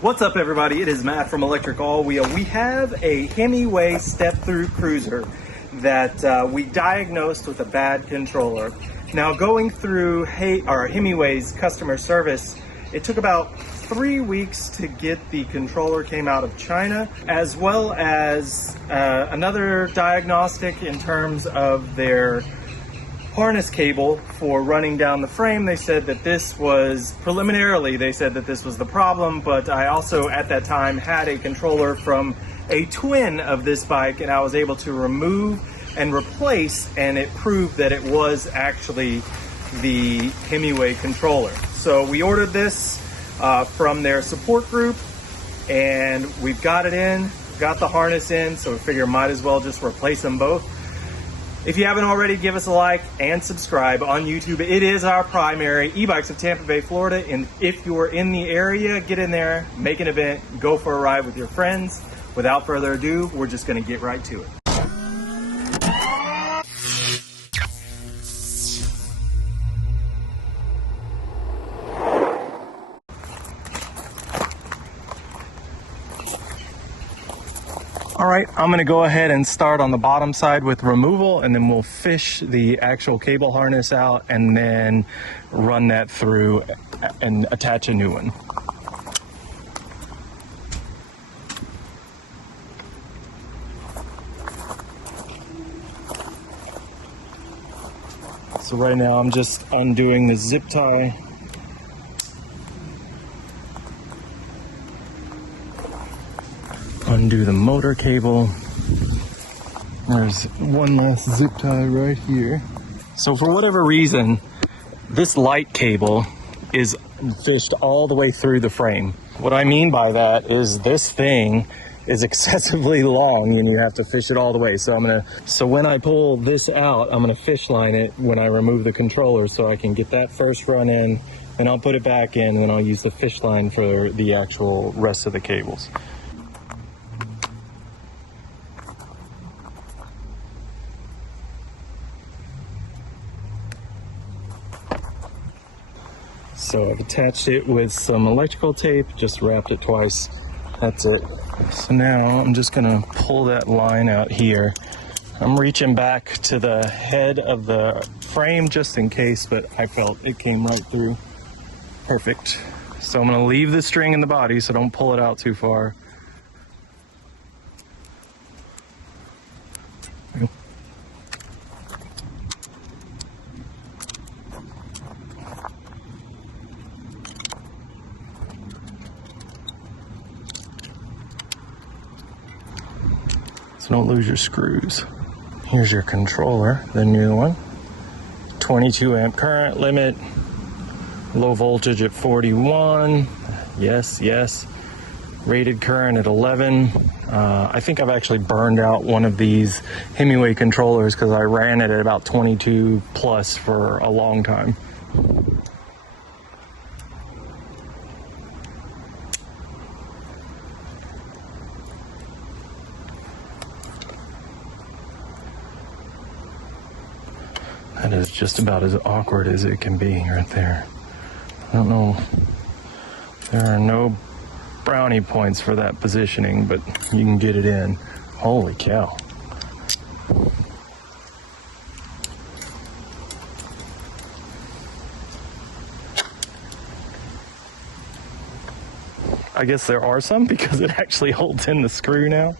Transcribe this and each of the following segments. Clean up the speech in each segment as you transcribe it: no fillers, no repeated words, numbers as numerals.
What's up, everybody? It is Matt from Electric All Wheel. We have a Himiway step-through cruiser that we diagnosed with a bad controller. Now, going through our Himiway's customer service, it took about 3 weeks to get the controller. Came out of China, as well as another diagnostic in terms of their harness cable for running down the frame. They said that this was, preliminarily, they said that this was the problem, but I also at that time had a controller from a twin of this bike, and I was able to remove and replace, and it proved that it was actually the Himiway controller. So we ordered this from their support group, and we've got it in, got the harness in, so we figure might as well just replace them both. If you haven't already, give us a like and subscribe on YouTube. It is our primary, e-bikes of Tampa Bay, Florida. And if you're in the area, get in there, make an event, go for a ride with your friends. Without further ado, we're just gonna get right to it. All right, I'm gonna go ahead and start on the bottom side with removal, and then we'll fish the actual cable harness out and then run that through and attach a new one. So right now I'm just undoing the zip tie. Undo the motor cable. There's one last zip tie right here. So for whatever reason, this light cable is fished all the way through the frame. What I mean by that is this thing is excessively long and you have to fish it all the way. So when I pull this out, I'm gonna fish line it when I remove the controller so I can get that first run in, then I'll put it back in, and then I'll use the fish line for the actual rest of the cables. So I've attached it with some electrical tape, just wrapped it twice. That's it. So now I'm just gonna pull that line out here. I'm reaching back to the head of the frame just in case, but I felt it came right through. Perfect. So I'm gonna leave the string in the body, so don't pull it out too far. Don't lose your screws. Here's your controller, the new one. 22 amp current limit, low voltage at 41. Yes, yes. Rated current at 11. I think I've actually burned out one of these Himiway controllers because I ran it at about 22 plus for a long time. That is just about as awkward as it can be right there. I don't know, there are no brownie points for that positioning, but you can get it in. Holy cow. I guess there are some because it actually holds in the screw now.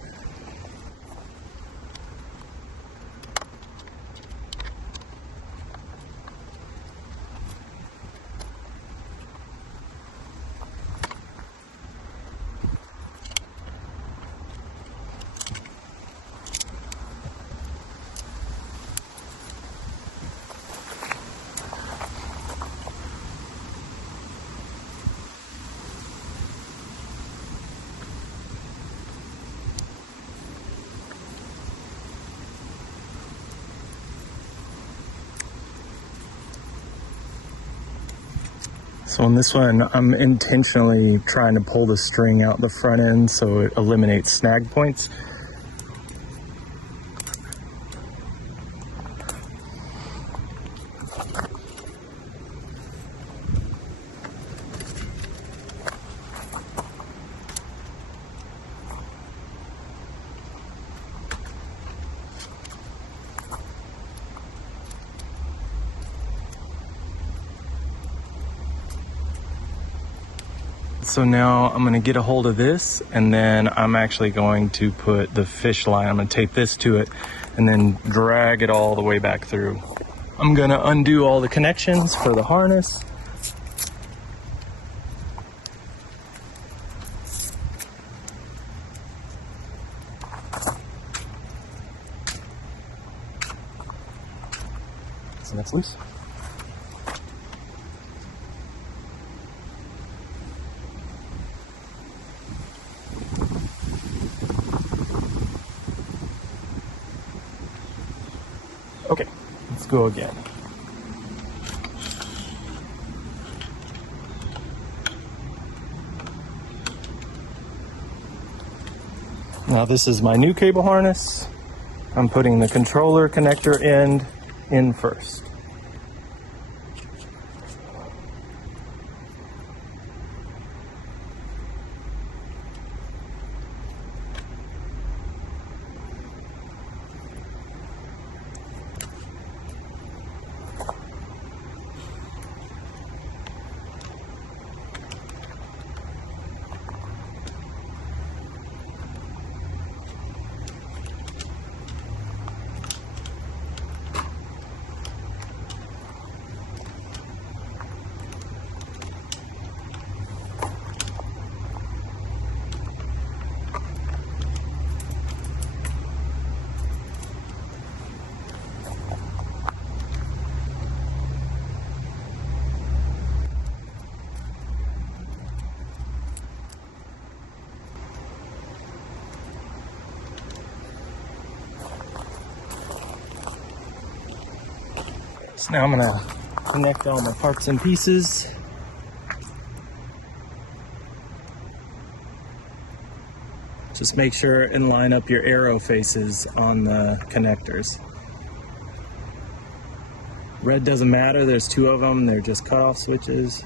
So on this one, I'm intentionally trying to pull the string out the front end so it eliminates snag points. so now I'm gonna get a hold of this, and then I'm actually going to put the fish line, I'm gonna tape this to it and then drag it all the way back through. I'm gonna undo all the connections for the harness. So that's loose. Okay, let's go again. Now this is my new cable harness. I'm putting the controller connector end in first. So now I'm gonna connect all my parts and pieces. Just make sure and line up your arrow faces on the connectors. Red doesn't matter, there's two of them, they're just cutoff switches.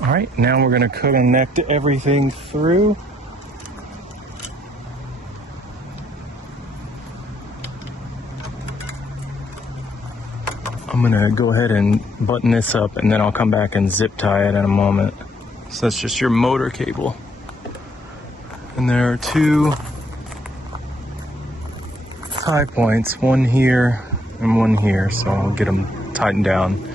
All right, now we're gonna connect everything through. I'm gonna go ahead and button this up, and then I'll come back and zip tie it in a moment. So that's just your motor cable. And there are two tie points, one here and one here, so I'll get them tightened down.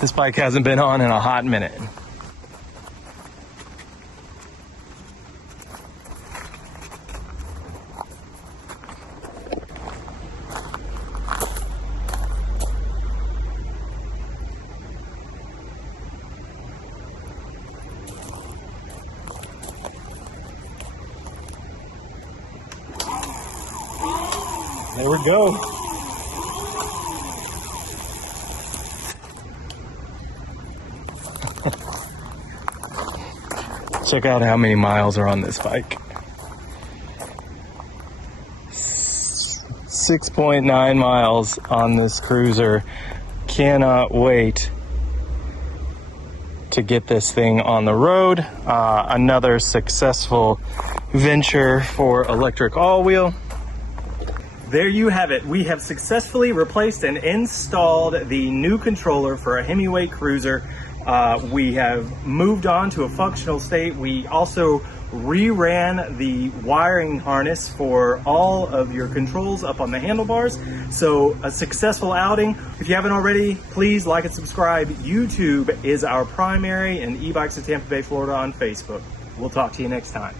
This bike hasn't been on in a hot minute. There we go. Check out how many miles are on this bike. 6.9 miles on this cruiser. Cannot wait to get this thing on the road. Another successful venture for electric all-wheel. There you have it. We have successfully replaced and installed the new controller for a Himiway cruiser. We have moved on to a functional state. We also reran the wiring harness for all of your controls up on the handlebars. So a successful outing. If you haven't already, please like and subscribe. YouTube is our primary, and E-Bikes of Tampa Bay, Florida on Facebook. We'll talk to you next time.